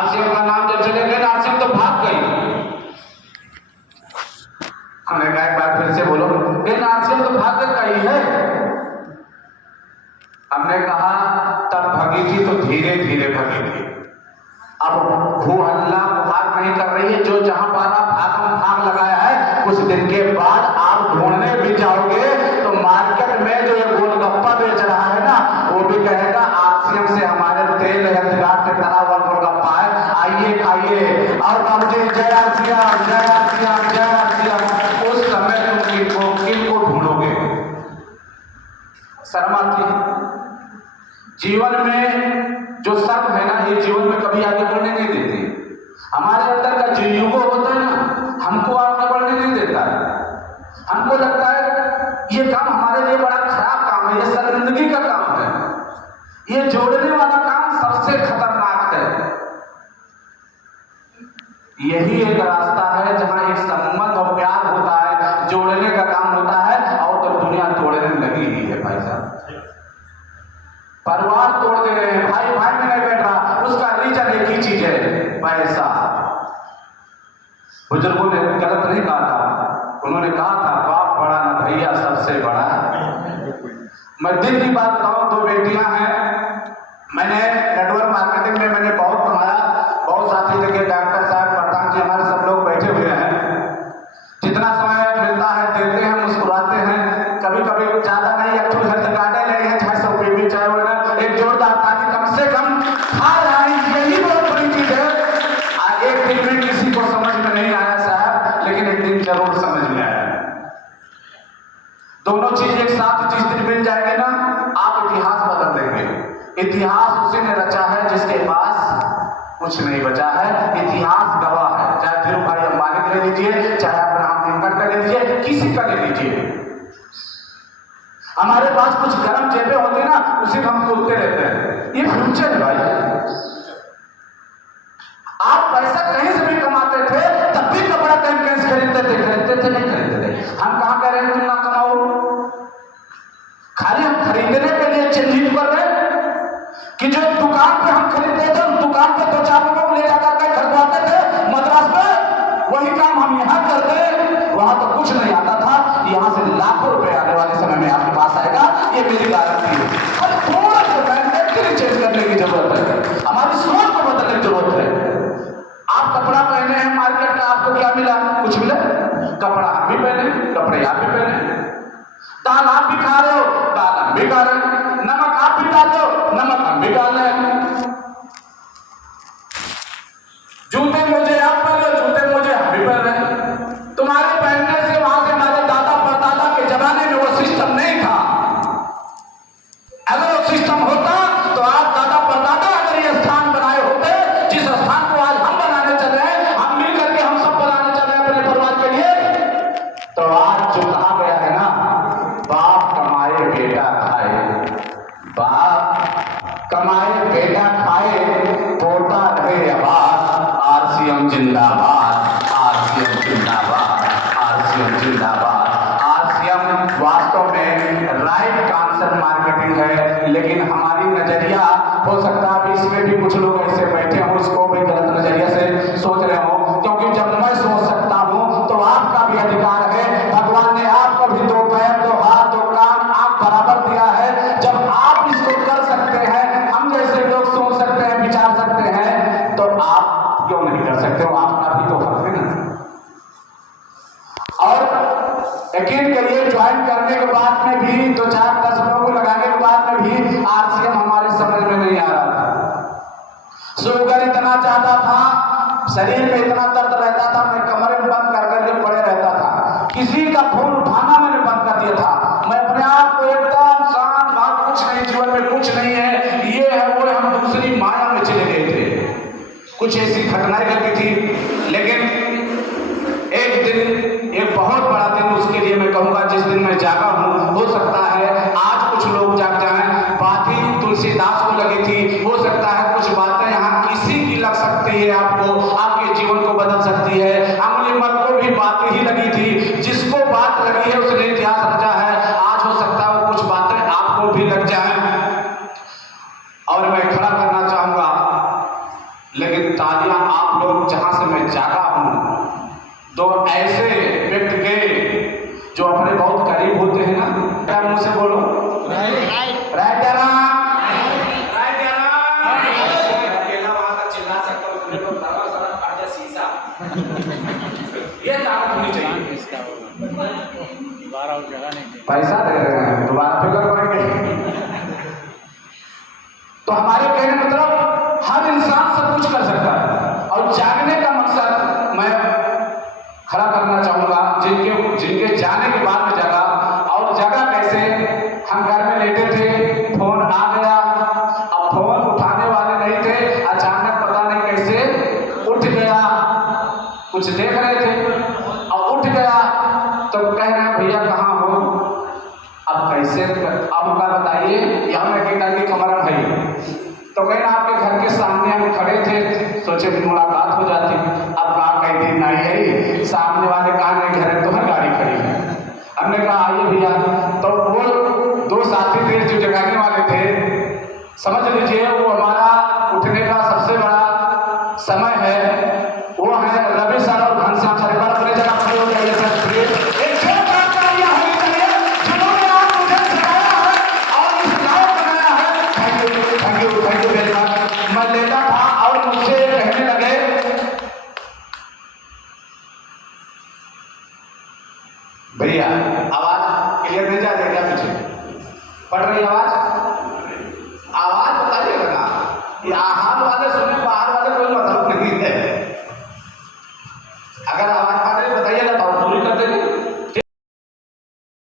RCM का नाम जब चले गए आरसीएम तो भाग गई। हमने कहा एक बार फिर से बोलो, लेकिन आरसीएम तो भाग गई है। हमने कहा तब भगी थी तो धीरे धीरे भगेगी, अब हो हल्ला भाग नहीं कर रही है। जो जहां पाना भाग लगाया है, कुछ दिन के बाद आप ढूंढने भी जाओगे तो मार्केट में जो ये गोलगप्पा बेच रहा है ना, वो भी कहेगा आरसीएम से हमारे तेल हेल्थगार्ड से बना हुआ गोलगप्पा है, आइए खाइए। और बाबूजी जय आरसीएम, जय आरसीएम, जय आरसीएम। उस समय तुम किनको ढूंढोगे? शर्म आती है। जीवन में जो शर्म है ना, ये जीवन में कभी आगे बढ़ने नहीं देती। हमारे अंदर का जो युगो होता है ना, हमको आगे बढ़ने नहीं देता है। हमको लगता है ये काम हमारे लिए बड़ा खराब काम है, ये शर्मिंदगी का काम है, ये जोड़ने वाला काम सबसे खतरनाक है। यही एक रास्ता है जहां एक संबंध और प्यार होता है, जोड़ने का काम होता है, और तो दुनिया तोड़ने में लगी ही है भाई साहब। परिवार तोड़ दे रहे हैं, भाई भाई में नहीं बैठ रहा, उसका रीजन एक ही चीज है, पैसा। बुजुर्गों ने गलत नहीं कहा था, उन्होंने कहा था बाप बड़ा ना भैया सबसे बड़ा। मैं दिल की बात बताऊं, 2 बेटियां हैं। मैंने नेटवर्क मार्केटिंग में मैंने बहुत कमाया, बहुत साथी देखे, डॉक्टर साहब, प्रधान जी, हमारे सब लोग बैठे हुए हैं। जितना समय मिलता है देते हैं, मुस्कुराते हैं। कभी कभी ज्यादा नहीं, एक्चुअल हेल्थ कार्ड ले हैं, 600 रुपये चाहे वो एक जोरदार ताली कम से कम खा रहा है, यही बहुत बड़ी चीज है। एक दिन में किसी को समझ में नहीं आया साहब, लेकिन एक दिन जरूर समझ में आया। दोनों चीज एक साथ जिस दिन मिल जाएंगे ना, आप इतिहास बदल देंगे। इतिहास उसी ने रचा है जिसके पास कुछ नहीं बचा है। इतिहास गवाह है, चाहे धीरू भाई अंबानी का ले लीजिए, चाहे अब्राहम लिंकन का ले लीजिए, किसी का ले लीजिए। हमारे पास कुछ गर्म जेबें होती ना, उसी हम बोलते रहते हैं, ये फ्यूचर है भाई। आप पैसा कहीं से भी कमाते थे, तब भी कपड़ा कहीं से खरीदते थे नहीं खरीदते थे। हम कहां कह रहे हैं तुम ना कमाओ, खाली हम खरीदने के लिए चिन्हित कर रहे हैं कि जो दुकान पे हम खरीदते थे, उस दुकान पे 2-4 लोग ले जाकर के खरीदवाते थे मद्रास में, वही काम हम यहाँ करते। वहां तो कुछ नहीं आता था, यहाँ से लाखों रुपए आने वाले समय में आपके पास आएगा, ये मेरी गारंटी है। और थोड़ा सा मैन्युफैक्चरिंग चेंज करने की जरूरत है, हमारी सोच को बदलने की जरूरत है। आप कपड़ा पहने हैं मार्केट का, आपको क्या मिला? कुछ मिला? कपड़ा आप भी पहने, कपड़े आप भी पहने। दाल आप भी खा रहे हो, दाल हम भी खा रहे हैं। नमक आप भी डाल दो, नमक हम भी डाल रहे हैं। जूते मोजे आप पहन लो, जूते मोजे हम भी पहन रहे हैं। तुम्हारे पहनने से वहां से हमारे दादा परदादा के जमाने में वो सिस्टम नहीं था। अगर वो सिस्टम होता तो आज दादा परदादा अगर ये स्थान बनाए होते, जिस स्थान को आज हम बनाने चले हैं, हम मिल करके हम सब बनाने चले हैं अपने परिवार के लिए, तो आज जो कहा गया है ना, बाप कमाए बेटा खाए, बाप कमाए बेटा खाए, पोता रहे आबाद। आरसीएम जिंदाबाद, आरसीएम जिंदाबाद, आरसीएम जिंदाबाद। आरसीएम वास्तव में राइट कांसेप्ट मार्केटिंग है, लेकिन हमारी नजरिया हो सकता है इसमें भी कुछ लोग ऐसे बैठे हों, इसको भी गलत नजरिया से सोच रहे हो, क्योंकि जब मैं सोच सकता हूं तो आपका भी अधिकार है। भगवान ने आपको भी 2 पैर, 2 हाथ, 2 कान, आंख बराबर दिया है। जब आप इसको कर सकते हैं, हम जैसे लोग सोच सकते हैं, विचार सकते हैं, तो आप क्यों नहीं कर सकते हो? आपका भी तो हक है ना। और यकीन करिए, ज्वाइन करने के बाद में भी 2-4-10 लोगों को लगाने के बाद में भी आरसीएम हमारे समझ में नहीं आ रहा था। शुगर इतना ज्यादा था, शरीर में इतना दर्द रहता था, मैं कमरे में बंद कर करके पड़े रहता था। किसी का फोन उठाना मैंने बंद कर दिया था। मैं अपने आप को एकदम शांत, बात कुछ नहीं, जीवन में कुछ नहीं है, ये है वो है, हम दूसरी माया में चले गए थे। कुछ ऐसी घटनाएं घटी थी, लेकिन एक दिन, एक बहुत बड़ा दिन, उसके लिए मैं कहूंगा जिस दिन मैं जागा हूं, हो सकता है आज कुछ लोग जाग जाएं। बात ही तुलसीदास को लगी थी, हो सकता है कुछ बातें यहाँ किसी की लग सकती है, आपको, आपके जीवन को बदल सकती है। अंगुलीमाल को भी बात ही लगी थी, जिसको बात लगी है उसने इतिहास रचा है। आज हो सकता है वो कुछ बातें आपको भी लग जाएं। और मैं खड़ा करना चाहूंगा, लेकिन जहां से मैं जागा हूं, दो ऐसे व्यक्ति गए जो अपने बहुत करीब होते हैं ना, क्या मुंह से बोलो राइट राइट अकेला वहां तक चिल्ला सकता हूं, पूरे को दरवाजा काट दिया शीशा। ये ताकत होनी चाहिए। पैसा दे रहे हैं, दोबारा फिर करवाएंगे। तो हमारे कहने मतलब हर इंसान सब कुछ कर सकता है। और जागने का मकसद मैं खड़ा करना चाहूंगा, जिनके जाने के बाद में जगा। और जगा कैसे? हम घर में लेटे थे, फोन आ गया। अब फोन उठाने वाले नहीं थे, अचानक पता नहीं कैसे उठ गया, कुछ देख रहे थे और उठ गया। तो कह रहे हैं भैया कहाँ हो? अब कैसे? अब मैं बताइए, यहाँ अकेला की कमरा है। तो कहीं आपके घर के सामने हम खड़े थे, सोचे कि मुलाकात हो जाती। अब कहा कई दिन नहीं आई, सामने वाले कहा नहीं घर है, तो गाड़ी खड़ी है। हमने कहा आइए भैया। तो वो दो साथी थे जो जगाने वाले थे, समझ लीजिए वो हमारा उठने का सबसे बड़ा समय है।